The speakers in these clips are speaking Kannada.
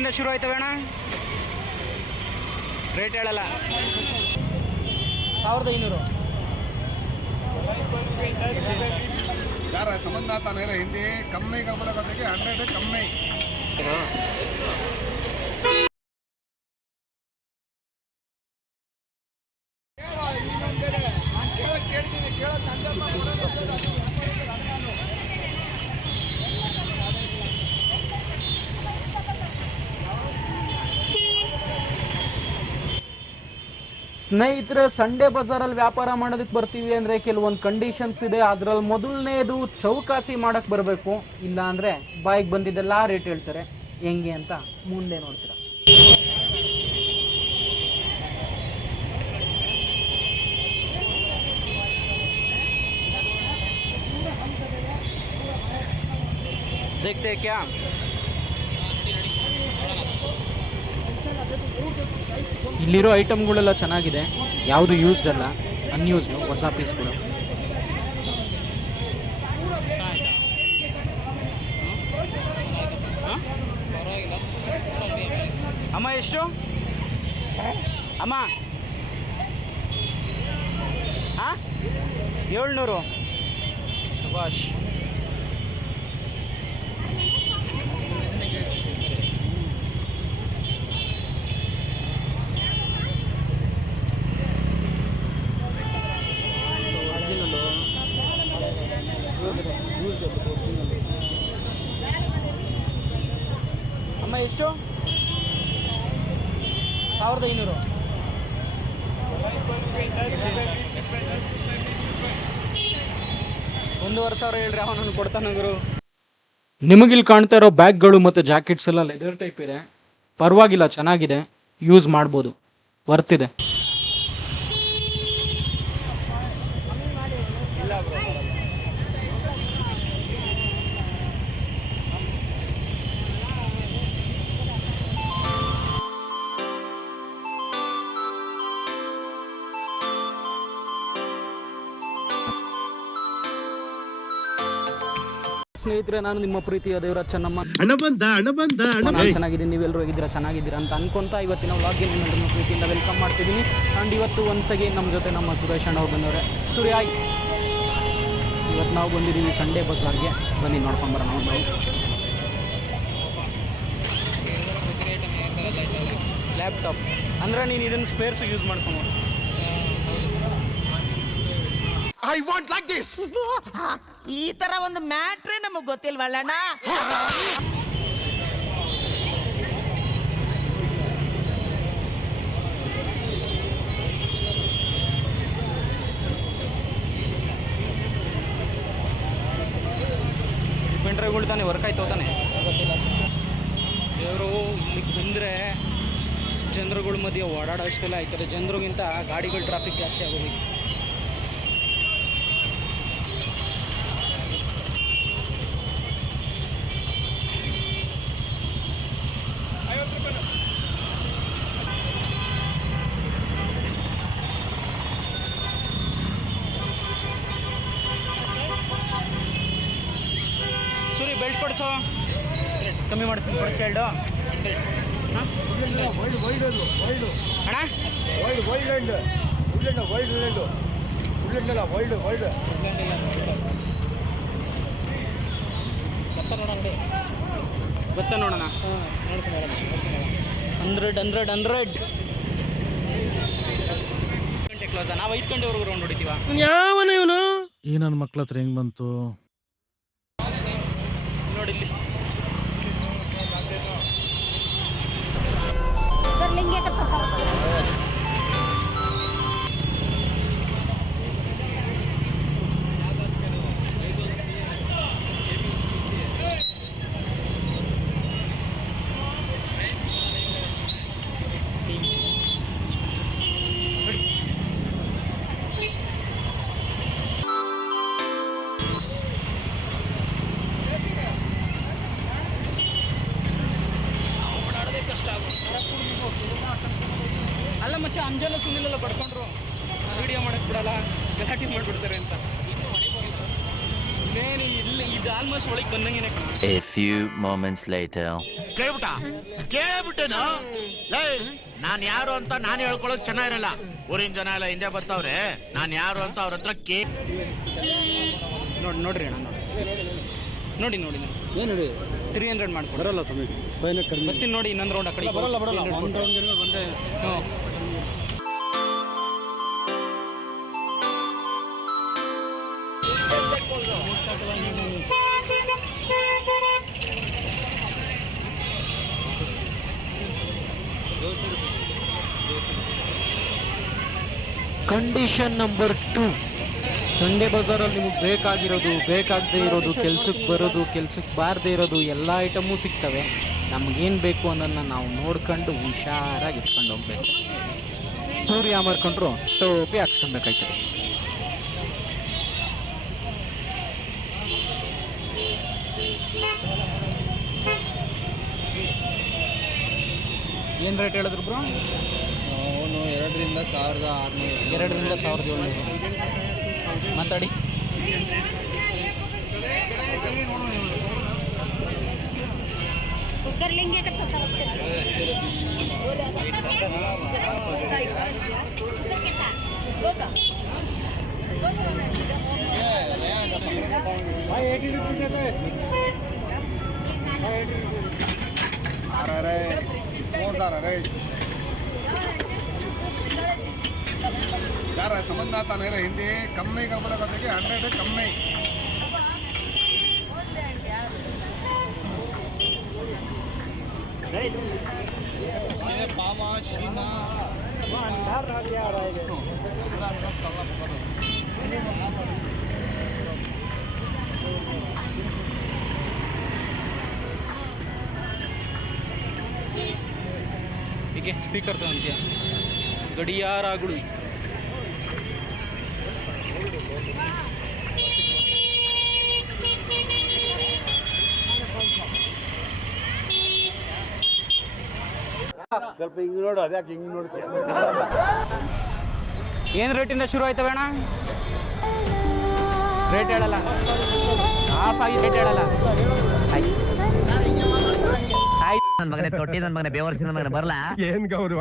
ಏಟಿಂದ ಶುರು ಆಯ್ತವೆ ಅಣ್ಣ? ರೇಟ್ ಹೇಳಲ್ಲ. 1500. यार समझना आता नहीं रहा हिंदी कम नहीं कर बोला करते 100 कम नहीं ಸ್ನೇಹಿತರೆ, ಸಂಡೇ ಬಜಾರಲ್ಲಿ ವ್ಯಾಪಾರ ಮಾಡೋದಕ್ಕೆ ಬರ್ತೀವಿ ಅಂದರೆ ಕೆಲವೊಂದು ಕಂಡೀಷನ್ಸ್ ಇದೆ. ಅದರಲ್ಲಿ ಮೊದಲನೇದು ಚೌಕಾಸಿ ಮಾಡೋಕ್ಕೆ ಬರಬೇಕು, ಇಲ್ಲ ಅಂದರೆ ಬಾಯಿಗೆ ಬಂದಿದ್ದೆಲ್ಲ ರೇಟ್ ಹೇಳ್ತಾರೆ. ಹೆಂಗೆ ಅಂತ ಮುಂದೆ ನೋಡ್ತೀರಾ. देखते क्या? ಇಲ್ಲಿರೋ ಐಟಮ್ಗಳೆಲ್ಲ ಚೆನ್ನಾಗಿದೆ, ಯಾವುದು ಯೂಸ್ಡ್ ಅಲ್ಲ, ಅನ್ಯೂಸ್ಡು ಹೊಸ ಪೀಸ್ಗಳು. ಅಮ್ಮ ಎಷ್ಟು ಅಮ್ಮ? 700. ಶಬಾಷ್. ಅಮ್ಮ ಎಷ್ಟು? 1500. $1,500 ಹೇಳ್ರಿ, ಅವನನ್ನು ಕೊಡ್ತಾನೆ ಗುರು. ನಿಮಗಿಲ್ಲಿ ಕಾಣ್ತಾ ಇರೋ ಬ್ಯಾಗ್ಗಳು ಮತ್ತು ಜಾಕೆಟ್ಸ್ ಎಲ್ಲ ಲೆದರ್ ಟೈಪ್ ಇದೆ. ಪರವಾಗಿಲ್ಲ, ಚೆನ್ನಾಗಿದೆ, ಯೂಸ್ ಮಾಡ್ಬೋದು, ವರ್ತಿದೆ. ಸ್ನೇಹಿತರೆ, ನಾನು ನಿಮ್ಮ ಪ್ರೀತಿಯ ದೇವರ ಚೆನ್ನಮ್ಮ. ನಾನು ಚೆನ್ನಾಗಿದ್ದೀನಿ, ನೀವೆಲ್ಲರೂ ಹೇಗಿದ್ದೀರಾ? ಚೆನ್ನಾಗಿದ್ದೀರಾ ಅಂತ ಅನ್ಕೊಂತ ಇವತ್ತಿನ ವ್ಲಾಗ್ಗೆ ನಿಮ್ಮೆಲ್ಲರನ್ನು ಪ್ರೀತಿಯಿಂದ ವೆಲ್ಕಮ್ ಮಾಡ್ತಿದ್ದೀನಿ. ಆ್ಯಂಡ್ ಇವತ್ತು ಒನ್ಸಗೆ ನಮ್ಮ ಜೊತೆ ನಮ್ಮ ಸುರೇಶ್ ಅಣ್ಣ ಅವ್ರು ಬಂದವ್ರೆ. ಸೂರ್ಯ, ಇವತ್ತು ನಾವು ಬಂದಿದ್ದೀವಿ ಸಂಡೇ ಬಜಾರ್ಗೆ. ಬನ್ನಿ ನೋಡ್ಕೊಂಬರೋಣ. ಲ್ಯಾಪ್ಟಾಪ್ ಅಂದರೆ ನೀನು ಇದನ್ನು ಸ್ಪೇರ್ಸ್ ಯೂಸ್ ಮಾಡ್ಕೊಂಡು. I want like this. ಈ ತರ ಒಂದು ಮ್ಯಾಟ್ರೇ ನಮಗೆ ಗೊತ್ತಿಲ್ವಲ್ಲಣ್ಣ. ಪೆಂಡ್ರೈವ್ಗಳು ತಾನೇ ವರ್ಕ್ ಆಯ್ತು ತಾನೆ ಗೊತ್ತಿಲ್ಲ. ದೇವರು ಇಲ್ಲಿಗೆ ಬಂದರೆ ಜನರುಗಳ ಮಧ್ಯೆ ಓಡಾಡೋ ಅಷ್ಟೆಲ್ಲ ಆಯ್ತದೆ. ಜನರಿಗಿಂತ ಗಾಡಿಗಳ ಟ್ರಾಫಿಕ್ ಜಾಸ್ತಿ ಆಗೋದು. ಸೂರಿ, ಬೆಲ್ಟ್ ಕೊಡಿಸೋ, ಕಮ್ಮಿ ಮಾಡಿಸಿ ಕೊಡಿಸಿ. 2 ಅಣ್ಣ ಗೊತ್ತ ನೋಡೋಣ. 100 ಗಂಟೆ ಕ್ಲೋಸ. ನಾವು 5 ಗಂಟೆವರೆಗೂ ರೌಂಡ್ ಹೊಡಿತೀವ. ಯಾವನ ಇವನು? ಈ ನನ್ನ ಮಕ್ಳ ಹತ್ರ ಹೆಂಗ್ ಬಂತು ನೋಡಿಲ್ಲಿ. ಅಲ್ಲ ಮಚ್ಚ, ಅಂಜನ ಸುನಿಲೆಲ್ಲ ಪಡ್ಕೊಂಡ್ರು ವಿಡಿಯೋ ಮಾಡಕ್ಕೆ ಬಿಡಲ್ಲ, ಗಲಾಟೆ ಮಾಡಿಬಿಡ್ತಾರೆ ಅಂತ. ಮೇನ್ ಇಲ್ಲಿ ಇದು ಆಲ್ಮೋಸ್ಟ್ ಒಳಗೆ ಬಂದಂಗೆ ಕಣ. A few moments later. ಕೇಳ್ಬಿಟ್ಟೇನು ನಾನ್ ಯಾರು ಅಂತ ನಾನು ಹೇಳ್ಕೊಳ್ಳೋದು ಚೆನ್ನಾಗಿರಲ್ಲ. ಊರಿನ ಜನ ಎಲ್ಲ ಹಿಂದೆ ಬರ್ತಾವ್ರೆ, ನಾನ್ ಯಾರು ಅಂತ ಅವ್ರ ಹತ್ರ ನೋಡ್ರಿ ಅಣ್ಣ ನೋಡಿ 300 ಮಾಡ್ಕೊಡಿ. ಬರಲ್ಲ ಸಮಯ ಬರ್ತೀನಿ ನೋಡಿ, ಇನ್ನೊಂದು ರೌಂಡ್ ಆ ಕಡೆ ಬರಲ್ಲ ಹ್ಞೂ. Condition number 2. ಸಂಡೇ ಬಜಾರಲ್ಲಿ ನಿಮಗೆ ಬೇಕಾಗದೇ ಇರೋದು, ಕೆಲ್ಸಕ್ಕೆ ಬರೋದು, ಕೆಲ್ಸಕ್ಕೆ ಬಾರದೇ ಇರೋದು ಎಲ್ಲ ಐಟಮು ಸಿಗ್ತವೆ. ನಮಗೇನು ಬೇಕು ಅನ್ನೋದನ್ನ ನಾವು ನೋಡ್ಕೊಂಡು ಹುಷಾರಾಗಿ ಇಟ್ಕೊಂಡು ಹೋಗ್ಬೇಕು. ಸೂರ್ಯ ಮಾರ್ಕೊಂಡ್ರು ಟೋಪಿ ಹಾಕ್ಸ್ಕೊಬೇಕಾಯ್ತದೆ. ಏನು ರೇಟ್ ಹೇಳಿದ್ರು ಬ್ರೋ? ಅವನು 2ರಿಂದ 1600. 2ರಿಂದ 1700 ಮಾತಾಡಿ. कुकर लेंगे तो पता कौन सा रहा यार समझ में आता नहीं रहा हिंदी. कम नहीं का बोला करते कि 100 है कम नहीं. ಹೀಗೆ ಸ್ಪೀಕರ್ ತಗೊಂತೀಯ ಗಡಿಯಾರಗಳು. ಸ್ವಲ್ಪ ಹಿಂಗೆ ನೋಡು, ಅದ್ಯಾಕೆ ಹಿಂಗೆ ನೋಡ್ತೀಯ? ಏನು ರೇಟಿಂದ ಶುರು ಆಯ್ತವೆ ಅಣ್ಣ? ರೇಟ್ ಹೇಳಲ್ಲ, ಹಾಫ್ ಆಗಿ ರೇಟ್ ಹೇಳಲ್ಲ. ನನ್ನ ಮಗನೇ ತೊಟ್ಟಿ, ನನ್ನ ಮಗನೇ ಬೇವರ್ಸಿ, ನನ್ನ ಮಗನೇ ಬರಲ್ಲ. ಏನ್ ಗೌರವ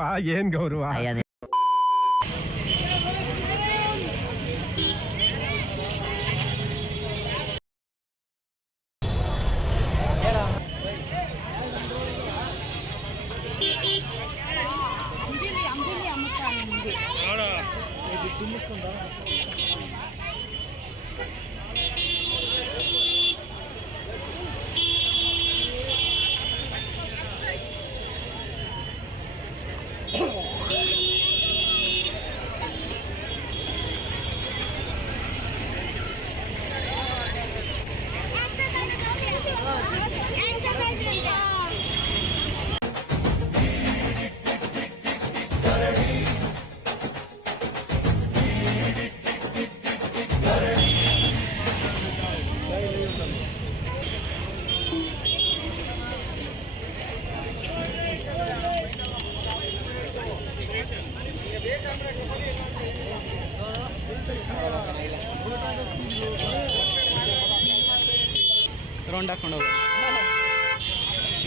ರೌಂಡ್ ಹಾಕೊಂಡು ಹೋಗೋದು,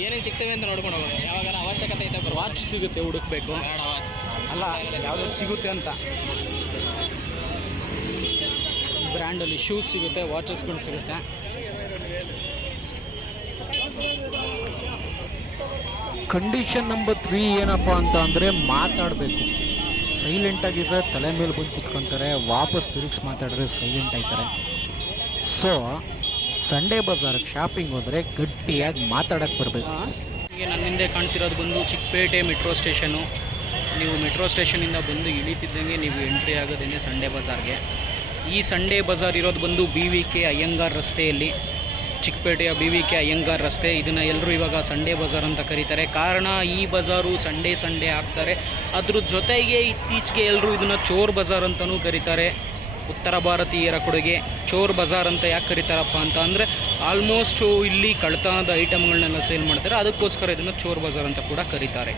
ಏನೇನು ಸಿಗ್ತವೆ ಅಂತ ನೋಡ್ಕೊಂಡು ಹೋಗೋದು. ಯಾವಾಗ ಅವಶ್ಯಕತೆ ಐತೆ ಬರೋ ವಾಚ್ ಸಿಗುತ್ತೆ, ಹುಡುಕ್ಬೇಕು. ಅಲ್ಲ ಯಾವ್ದು ಸಿಗುತ್ತೆ ಅಂತ. ಬ್ರ್ಯಾಂಡಲ್ಲಿ ಶೂಸ್ ಸಿಗುತ್ತೆ, ವಾಚಸ್ಗಳು ಸಿಗುತ್ತೆ. ಕಂಡೀಷನ್ ನಂಬರ್ 3 ಏನಪ್ಪ ಅಂತ ಅಂದರೆ ಮಾತಾಡಬೇಕು. ಸೈಲೆಂಟಾಗಿದ್ದರೆ ತಲೆ ಮೇಲೆ ಬಂದು ಕುತ್ಕೊತಾರೆ, ವಾಪಸ್ ತಿರುಗಿಸಿ ಮಾತಾಡಿದ್ರೆ ಸೈಲೆಂಟ್ ಆಯ್ತಾರೆ. ಸೊ ಸಂಡೇ ಬಜಾರ್ಗೆ ಶಾಪಿಂಗ್ ಹೋದರೆ ಗಟ್ಟಿಯಾಗಿ ಮಾತಾಡೋಕ್ಕೆ ಬರಬೇಕು. ಈಗ ನನ್ನ ಹಿಂದೆ ಕಾಣ್ತಿರೋದು ಬಂದು ಚಿಕ್ಕಪೇಟೆ ಮೆಟ್ರೋ ಸ್ಟೇಷನು. ನೀವು ಮೆಟ್ರೋ ಸ್ಟೇಷನಿಂದ ಬಂದು ಇಳಿತಿದ್ದಂಗೆ ನೀವು ಎಂಟ್ರಿ ಆಗೋದೇನೆ ಸಂಡೇ ಬಜಾರ್ಗೆ. ಈ ಸಂಡೇ ಬಜಾರ್ ಇರೋದು ಬಂದು BVK ಅಯ್ಯಂಗಾರ್ ರಸ್ತೆಯಲ್ಲಿ, ಚಿಕ್ಕಪೇಟೆಯ BVK ಅಯ್ಯಂಗಾರ್ ರಸ್ತೆ. ಇದನ್ನು ಎಲ್ಲರೂ ಇವಾಗ ಸಂಡೇ ಬಜಾರ್ ಅಂತ ಕರೀತಾರೆ. ಕಾರಣ ಈ ಬಜಾರು ಸಂಡೇ ಹಾಕ್ತಾರೆ. ಅದ್ರ ಜೊತೆಗೆ ಇತ್ತೀಚೆಗೆ ಎಲ್ಲರೂ ಇದನ್ನು ಚೋರ್ ಬಜಾರ್ ಅಂತಲೂ ಕರೀತಾರೆ. ಉತ್ತರ ಭಾರತೀಯರ ಕೊಡುಗೆ ಚೋರ್ ಬಜಾರ್ ಅಂತ ಯಾಕೆ ಕರೀತಾರಪ್ಪ ಅಂತ ಅಂದರೆ ಆಲ್ಮೋಸ್ಟು ಇಲ್ಲಿ ಕಳ್ತನದ ಐಟಮ್ಗಳನ್ನೆಲ್ಲ ಸೇಲ್ ಮಾಡ್ತಾರೆ, ಅದಕ್ಕೋಸ್ಕರ ಇದನ್ನು ಚೋರ್ ಬಜಾರ್ ಅಂತ ಕೂಡ ಕರೀತಾರೆ.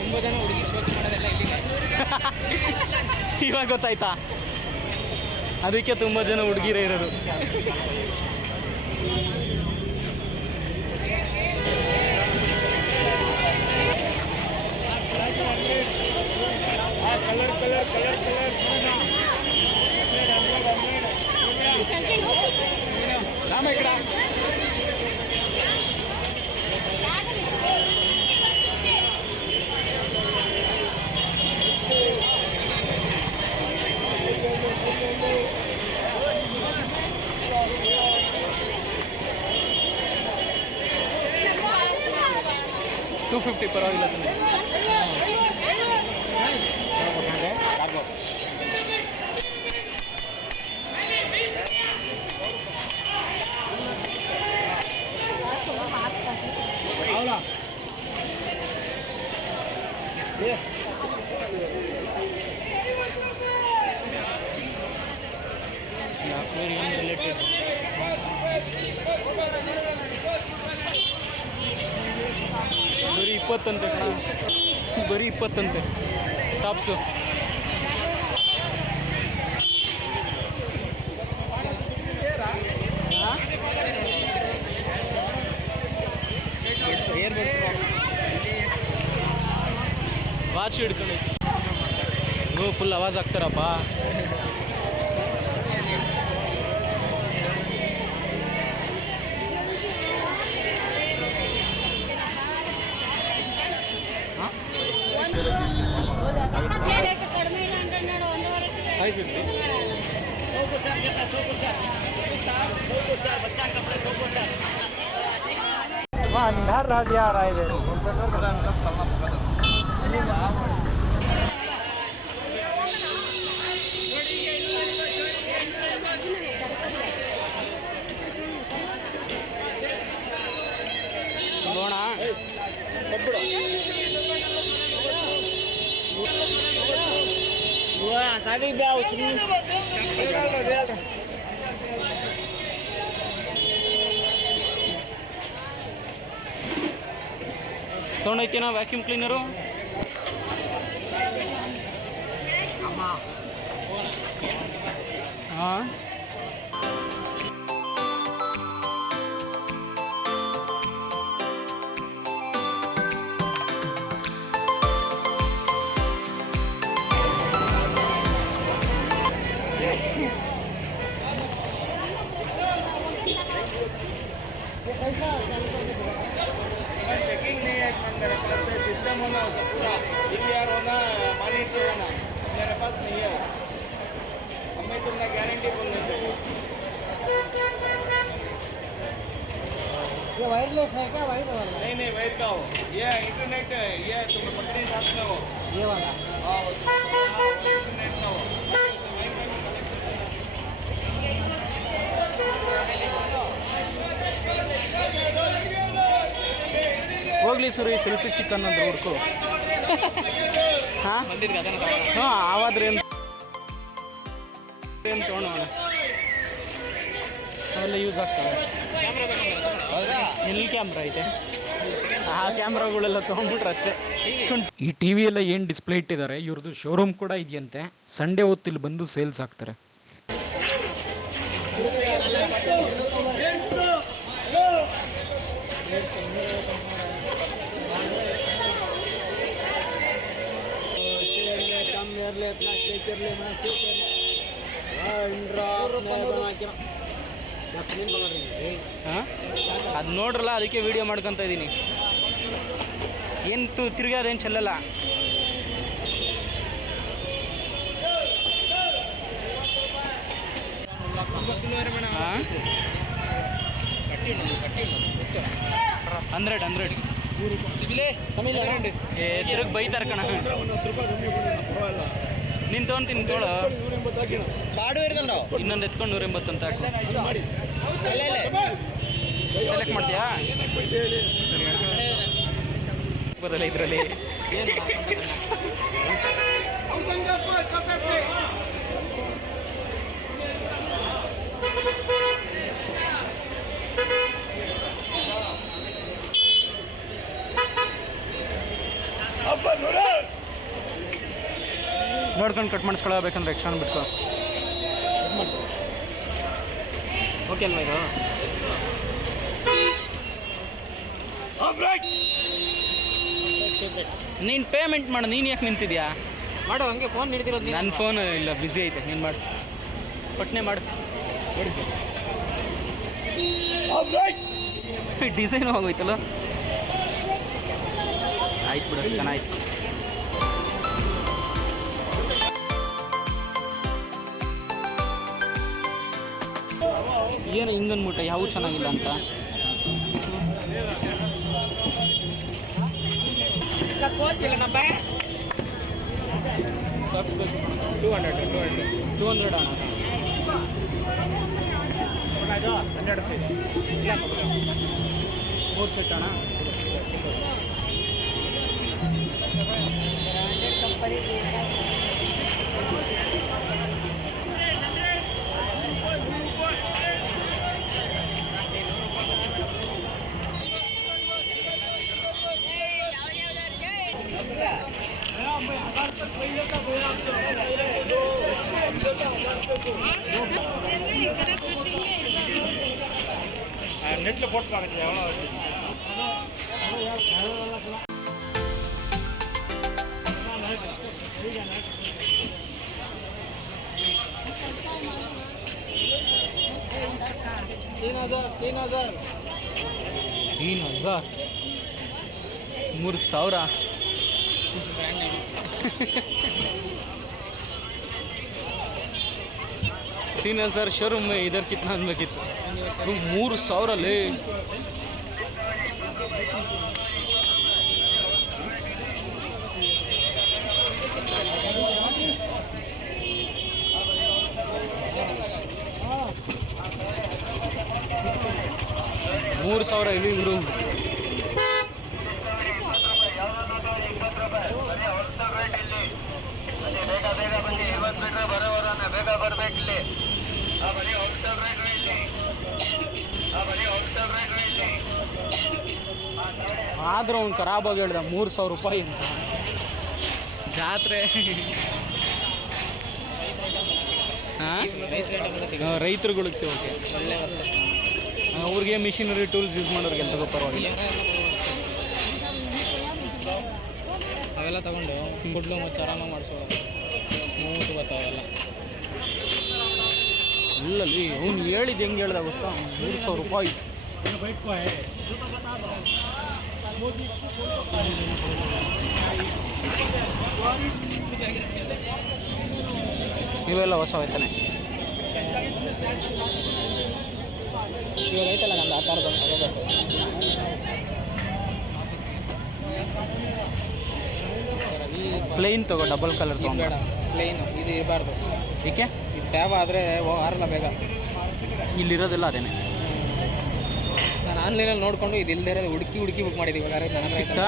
ತುಂಬ ಜನ ಹುಡುಗಿ ಶೋಕಿ ಮಾಡೋದೆಲ್ಲ ಇಲ್ಲಿಗೆ. ಇವಾಗ ಗೊತ್ತಾಯ್ತಾ? ಅದಕ್ಕೆ ತುಂಬ ಜನ ಹುಡುಗಿರೇ ಇರೋದು. $250 ಪರವಾಗಿಲ್ಲ ತಾನೆ. ಅಕ್ವೇರಿಯಂ ರಿಲೇಟೆಡ್ ಬರೀ 20 ಅಂತೆ ಕಣ, ಬರೀ 20 ಅಂತೆ ಟಾಪ್ಸು. ವಾಚ್ ಹಿಡ್ಕೊಂಡೈತಿ. ಫುಲ್ ಆವಾಜ್ ಆಗ್ತಾರಪ್ಪ. अंधार रह गया रहा है ನೋಣ शादी ब्याह उतनी ತೊಗೊಂಡೈತೇನೋ ವ್ಯಾಕ್ಯೂಮ್ ಕ್ಲೀನರು. ಹಾಂ चेकिंग नहीं है मेरे पास से सिस्टम होना उसका पूरा DVR होना मॉनिटर होना मेरे पास नहीं है. हमें तुमने गारंटी बोलने से ये वायरलेस है क्या? वायर वाला? नहीं वायर का हो. ये इंटरनेट ये तुम पकड़े साथ में हो. ये वाला हाँ इंटरनेट का हो. ಹೋಗ್ಲಿ ಸುರಿ ಸೆಲ್ಫಿ ಸ್ಟಿಕ್ ಅನ್ನೋದು ಹುಡ್ಕು. ಹಾಂ ಹಾಂ ಆವಾದ್ರೆ ಏನು ತೊಗೊಳೋಣ, ಅವೆಲ್ಲ ಯೂಸ್ ಆಗ್ತವೆ. ಎಲ್ಲಿ ಕ್ಯಾಮ್ರಾ ಐತೆ? ಆ ಕ್ಯಾಮ್ರಾಗಳೆಲ್ಲ ತೊಗೊಂಡ್ಬಿಟ್ರೆ ಅಷ್ಟೇ. ಈ ಟಿ ವಿ ಎಲ್ಲ ಏನು ಡಿಸ್ಪ್ಲೇ ಇಟ್ಟಿದ್ದಾರೆ, ಇವ್ರದ್ದು ಶೋರೂಮ್ ಕೂಡ ಇದೆಯಂತೆ. ಸಂಡೇ ಹೊತ್ತು ಇಲ್ಲಿ ಬಂದು ಸೇಲ್ಸ್ ಆಗ್ತಾರೆ. ಅದು ನೋಡ್ರಲ್ಲ, ಅದಕ್ಕೆ ವಿಡಿಯೋ ಮಾಡ್ಕೊತ ಇದ್ದೀನಿ. ಏನು ತಿರುಗಿ ಅದೇನು ಚೆಲ್ಲಲ್ಲ. ಹಾಂ 100 ತಿರುಗಿ ಬೈತಾರೆ ಕಣ. ನೀನು ತೊಗೊಂತೀನಿ ತೋಳು. ಇನ್ನೊಂದು ಎತ್ಕೊಂಡು 180 ಅಂತ ಸೆಲೆಕ್ಟ್ ಮಾಡ್ತೀಯಾ? ಬರಲ್ಲ ಇದರಲ್ಲಿ ಏನು ನೋಡ್ಕೊಂಡು ಕಟ್ ಮಾಡಿಸ್ಕೊಳ್ಬೇಕಂದ್ರೆ ಎಕ್ಸ್ಟ್ರಾ ಬಿಟ್ಕೊ. ಓಕೆ ಅಲ್ವಾ ಇದು? ನೀನು ಪೇಮೆಂಟ್ ಮಾಡು, ನೀನು ಯಾಕೆ ನಿಂತಿದ್ಯಾ? ಮಾಡು ಹಂಗೆ ಫೋನ್ ಹಿಡ್ದಿರೋದು. ನನ್ನ ಫೋನ್ ಇಲ್ಲ, ಬ್ಯುಸಿ ಐತೆ. ನೀನು ಮಾಡು, ಪಟ್ನೆ ಮಾಡು. ಡಿಸೈನ್ ಹೋಗೋಯ್ತಲ್ಲ. ಆಯ್ತು ಬಿಡು, ಚೆನ್ನಾಯ್ತು. ಏನು ಹಿಂಗನ್ಬಿಟ್ಟ, ಯಾವ ಚೆನ್ನಾಗಿಲ್ಲ ಅಂತ. $200 ಅಣ್ಣ. 3 ಸೆಟ್ ಅಣ್ಣ. நெட்டில் போட்டு பாருங்க எவ்வளோ. तीन हजार 3,000 3,000 शोरूम में इधर कितना अनಬೇಕಿತ್ತು? 3,000 ले. $3,000 ಇಲ್ಲಿ ಇವರು. ಬೇಗ ಬರ್ಬೇಕಿಲ್ಲಿ. ಆದ್ರೂ ಅವ್ನು ಖರಾಬಾಗಿ ಹೇಳ್ದ $3,000 ಅಂತ. ಜಾತ್ರೆ ರೈತರುಗಳಿಗೆ ಸೇವಕ್ಕೆ ಒಳ್ಳೆ ಅರ್ಥ. ಅವ್ರಿಗೆ ಮಿಷಿನರಿ ಟೂಲ್ಸ್ ಯೂಸ್ ಮಾಡೋರಿಗೆ ಎಂತ ಪರವಾಗಿಲ್ಲ. ಅವೆಲ್ಲ ತಗೊಂಡು ಕುಡ್ಲು ಮತ್ತು ಆರಾಮ ಮಾಡಿಸೋದು ಸ್ಮೂತ್ ಗೊತ್ತಾವೆಲ್ಲ. ಅಲ್ಲಲ್ಲಿ ಅವ್ನು ಹೇಳಿದ್ದು ಹೆಂಗೆ ಹೇಳ್ದ ಗೊತ್ತಾ? $3,000. ಇವೆಲ್ಲ ಹೊಸ ಆಯ್ತಾನೆ. ಇವಾಗ ಐತಲ್ಲ ನಮ್ದು ಆ ಥರದ್ದು ತಗೋಬೇಕು. ಪ್ಲೇನ್ ತಗೋ, ಡಬಲ್ ಕಲರ್ ತಗೊಂಬೇಡ. ಪ್ಲೇನು ಇದು ಇರಬಾರ್ದು. ಏಕೆ? ಇದು ಟ್ಯಾಬ್ ಆದರೆ ಆರಲ್ಲ ಬೇಗ. ಇಲ್ಲಿರೋದೆಲ್ಲ ಅದೇನೆ. ನಾನು ಆನ್ಲೈನಲ್ಲಿ ನೋಡಿಕೊಂಡು ಇದು ಇಲ್ಲದೇ ಇರೋದು ಹುಡುಕಿ ಬುಕ್ ಮಾಡಿದ್ದೀವಿ. ಸಿಗ್ತಾ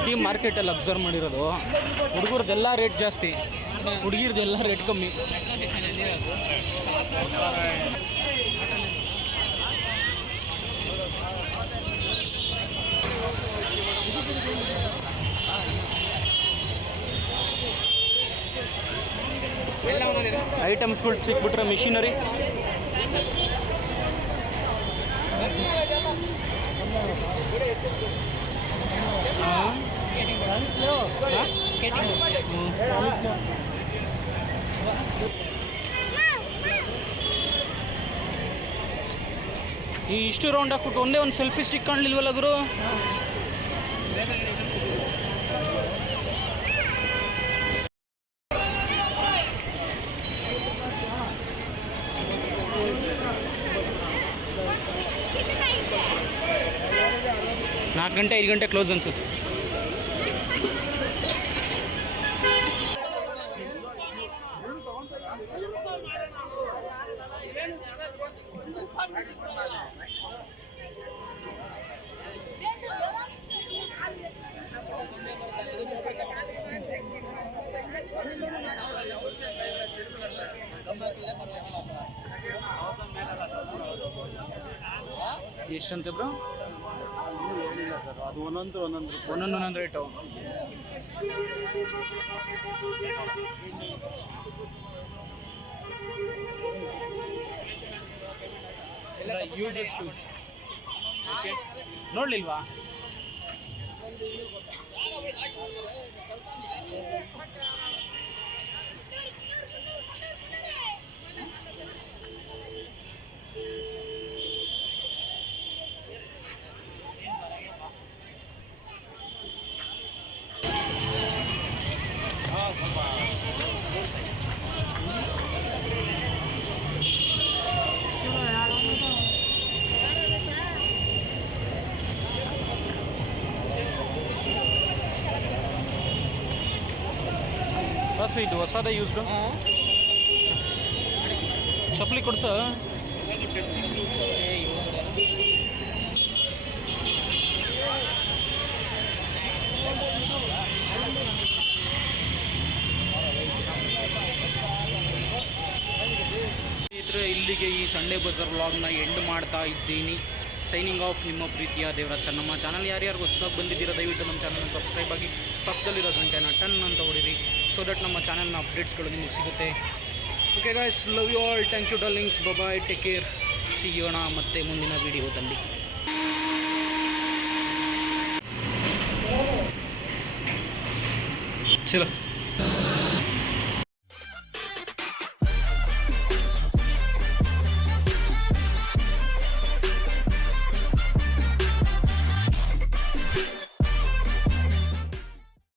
ಇಡೀ ಮಾರ್ಕೆಟಲ್ಲಿ ಅಬ್ಸರ್ವ್ ಮಾಡಿರೋದು ಹುಡುಗರದೆಲ್ಲ ರೇಟ್ ಜಾಸ್ತಿ, ಹುಡುಗಿರದೆಲ್ಲ ರೇಟ್ ಕಮ್ಮಿ. ಐಟಮ್ಸ್ಗಳು ಸಿಕ್ಬಿಟ್ರೆ ಮಿಷಿನರಿ ಈ ಇಷ್ಟು ರೌಂಡ್ ಹಾಕ್ಬಿಟ್ಟು ಒಂದೇ ಒಂದು ಸೆಲ್ಫಿ ಸ್ಟಿಕ್ ಕಾಣಲಿಲ್ವಲ್ಲ ಗುರು? ನಾಲ್ಕು ಗಂಟೆ 5 ಗಂಟೆ ಕ್ಲೋಸ್ ಅನ್ಸುತ್ತೆ. ಎಷ್ಟಂತೆ ಬ್ರೋ? ಅದು ಒಂದೊಂದು ರೇಟು. ಯೂಸ್ಡ್ ಶೂಸ್ ಓಕೆ ನೋಡಲಿಲ್ವಾ? ಬಸ್ ಇದು ಹೊಸದ ಯೂಸ್ಡು ಚಪ್ಪಲಿ ಕೊಡ್ಸ. ಸ್ನೇಹಿತರೆ, ಇಲ್ಲಿಗೆ ಈ ಸಂಡೇ ಬಜಾರ್ ವ್ಲಾಗ್ನ ಎಂಡ್ ಮಾಡ್ತಾ ಇದ್ದೀನಿ. ಸೈನಿಂಗ್ ಆಫ್, ನಿಮ್ಮ ಪ್ರೀತಿಯ ದೇವರಾಜ್ ಚೆನ್ನಮ್ಮ. ಚಾನಲ್ ಯಾರ್ಯಾರು ಹೊಸದಾಗಿ ಬಂದಿದ್ದೀರಾ ದಯವಿಟ್ಟು ನಮ್ಮ ಚಾನಲ್ನ ಸಬ್ಸ್ಕ್ರೈಬ್ ಆಗಿ ಪಕ್ಕದಲ್ಲಿರೋ ಗಂಟೆನ ಟನ್ ಅಂತ ಹೊಡಿರಿ, ಸೊ ದಟ್ ನಮ್ಮ ಚಾನಲ್ನ ಅಪ್ಡೇಟ್ಸ್ಗಳು ನಿಮಗೆ ಸಿಗುತ್ತೆ. Okay guys, love you all, thank you darlings, bye, take care, ಸಿಯೋಣ ಮತ್ತೆ ಮುಂದಿನ ವಿಡಿಯೋದಲ್ಲಿ. ಚಲೋ.